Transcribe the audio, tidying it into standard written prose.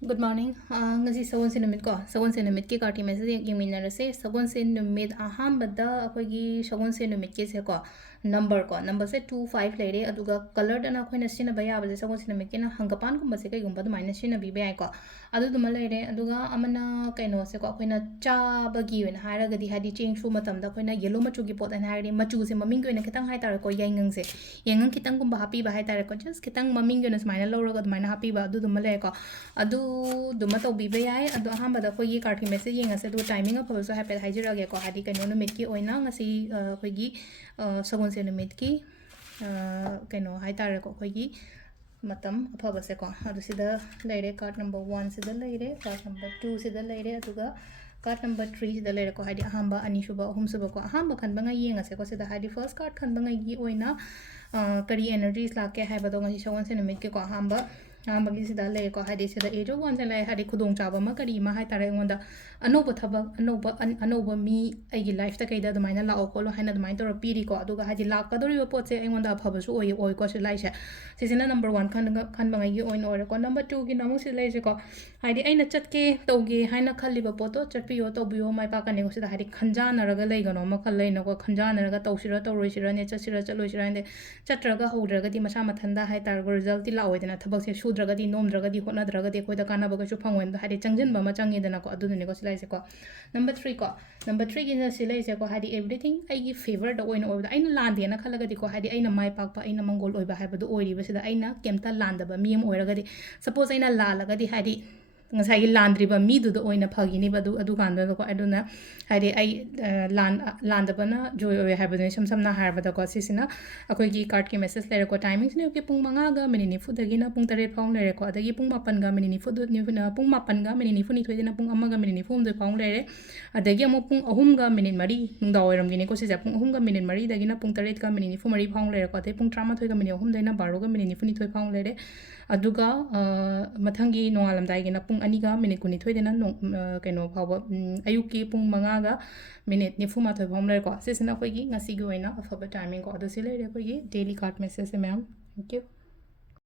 Good morning. Ngasi sagon sin numit ko. Sagon sin numit ki karti message yung minarase. Sagon sin numit ahambada akogi sagon sin numit ki se ko. Number se 25 lere aduga color dana akoina sina baya base sagon sin numit ki na hangapan ko base kai gumba du minus sina bi bai ko. Adu duma lere aduga amana kaino se ko akoina cha bagi wen haira gadi hadi change fu matam da akoina yellow machu gi pot an hairi machu se maming ko ina kitang hai tar ko yangang se. Yangang kitang gumba happy ba hai tar ko just kitang maming ko na smile lawra ko maina happy ba adu duma lere ko. Adu duma to bi bai adu ahambada ko yi karti message yenga se du timing of so happy haijira ge ko hadi kaino numit ki oina ngasi khoigi sagon se numit ki kaino hai tar ko khoigi matam afaba se ko adu sida leire card number 1 sida leire card number 2 sida leire aduga card number 3 sida leire ko hadi ahamba ani shuba ahum suba ko ahamba khan banga yenga se ko sida hadi first card khan banga gi oina kari energies la ke hai badonga si sagon se numit ki ko ahamba bagi sida le ko hadi sida ejo wan se le hadi khudong chaba ma kari ma hai tare ngonda anoba thaba anoba mi ai life ta kaida du maina la o ko lo haina du main tor piri ko aduga hadi la ka dori pot se ngonda phaba su oi ko se lai se sisina number 1 khan bangai gi oin or ko number 2 gi namu se le se ko hadi aina chat ke toge haina khali ba poto chat pi yo to bi yo mai pa ka ne ko sida hadi khanja na raga lai gano ma khal lai na ko khanja na raga to sira to roi sira ne chat sira chalo sira ne chat raga hodra ga di masa mathanda hai tar result ti la oidena thabak se dragadi nom dragadi hotna dragadi koida kana baga chu phangwen hadi changjin ba ma changi dana ko adu ne ko silai se ko number 3 gi na silai se ko hadi everything ai gi favor da oina oida aina lande na khalaga di ko hadi aina mai pak pa aina mangol oiba haibadu oiri ba sida aina kemta landa ba miem oiraga di suppose aina lalaga di hadi ngasai landri ba mi du do oina phagi ni ba du kan da ko aduna hadi ai land ba na joy oi ha ba ne sam na har ba da ko sisina akoi gi card ki message le ko timings ne ke pung manga ga mini ni fu da gi na pung 8 paung le ko adagi pung 8 ga mini ni fu du ni na pung 8 ga mini ni fu ni thoi na pung 1 ga mini ni fu du paung le adagi amo pung 3 ga mini mari nung da oiram gi ni ko si ja pung 3 ga mini mari da gi na pung 8 ga mini ni fu mari paung le ko adai pung 13 ga mini 3 da na 12 ga mini ni fu ni thoi paung le aduga mathangi nongalam dai gi na pung ani ga minute kuni thoi dena kaino phawa ayuki pung manga ga minute ni fuma thoi phom le ko sisina khoi gi ngasi gi oina afaba timing ko adu sile re khoi gi daily card message se ma'am thank you